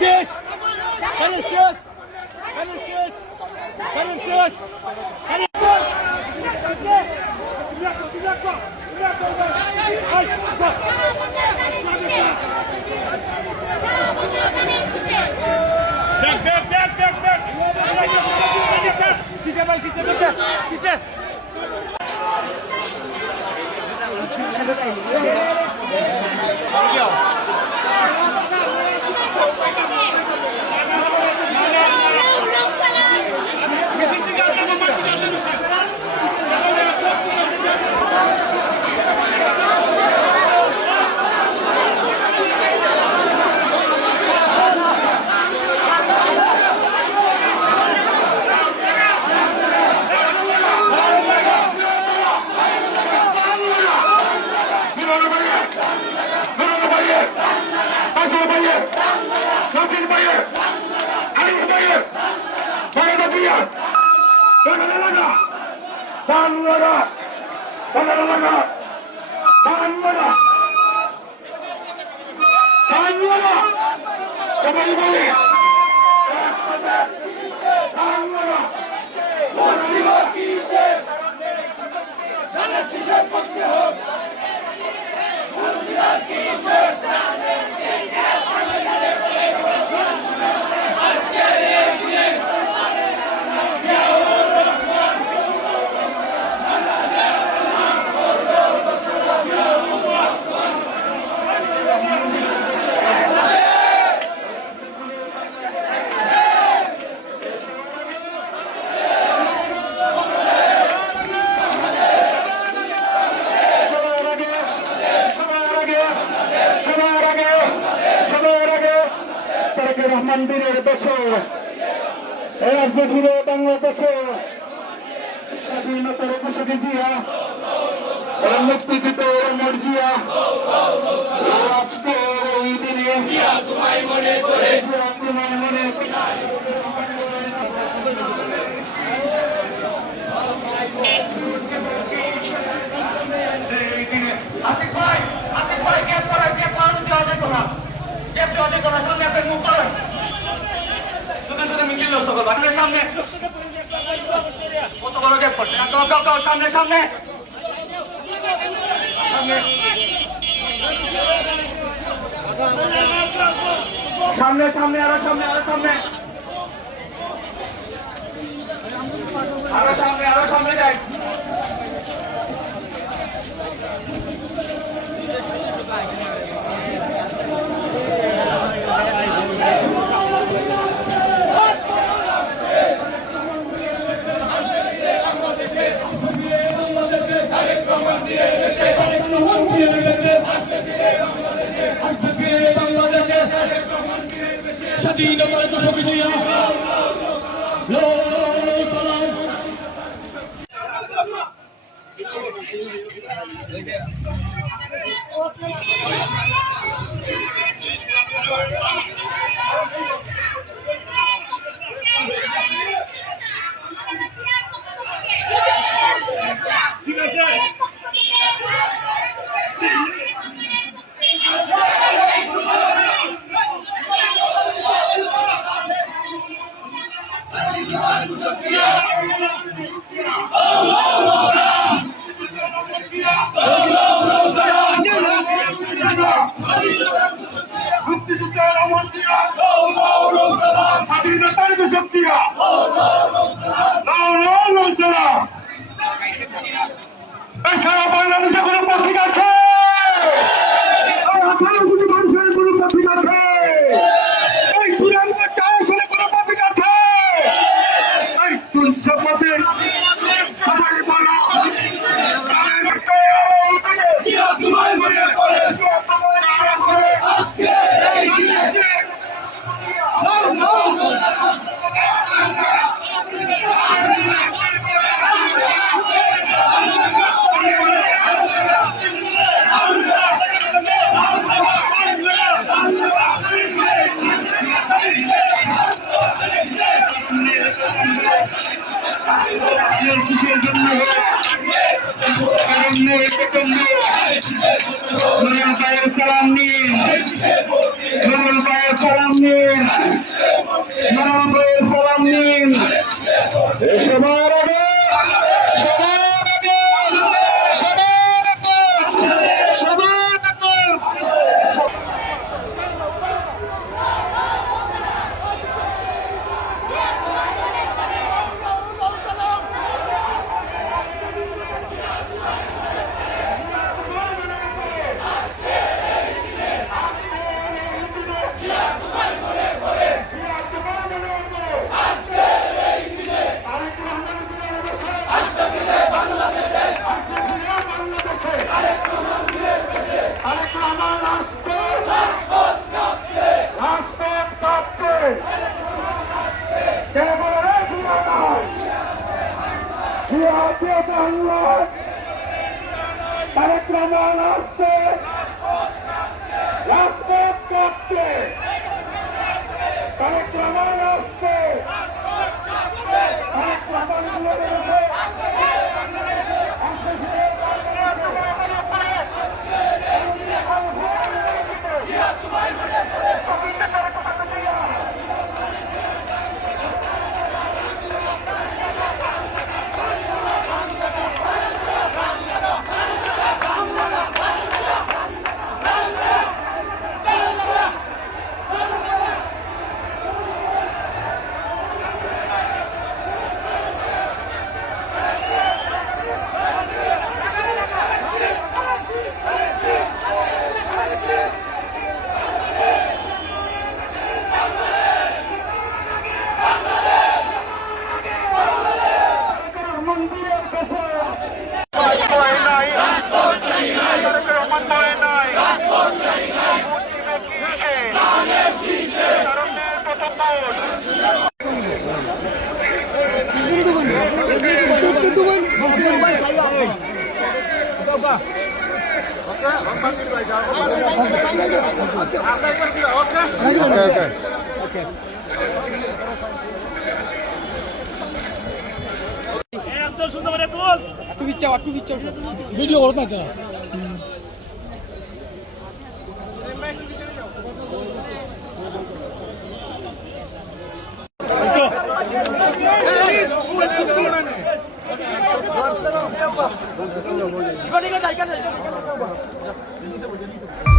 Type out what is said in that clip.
শেষ শেষ শেষ শেষ শেষ রহমানের দেশে এক দেশে বাংলাদেশে স্বাধীনতার ঘোষকে জিয়া মুক্তিযুদ্ধের অমর জিয়া আজকের এই দিনে জিয়া তোমায় মনে করে সামনে কত বড় গ্যাপ করছে সামনে সামনে সামনে সামনে আরো সামনে আরো সামনে আরো সামনে যাই স্বাধীনতার ঘোষকে দিয়া সারা বাংলাদেশে কোনো পত্রিক আছে মানুষের কোনো পত্রিক আছে এই সুরামগঞ্জ টাউনে কোনো পত্রিক আছে এই তুলসপথে সবাই বলো শিশুর জন্য সালাম নিয়ে বাংলায় তারেক রহমান আসছে, রাজপথ কাঁপছে, তারেক রহমান আসছে, তারেক রহমান ভিডিও করো না তো Ini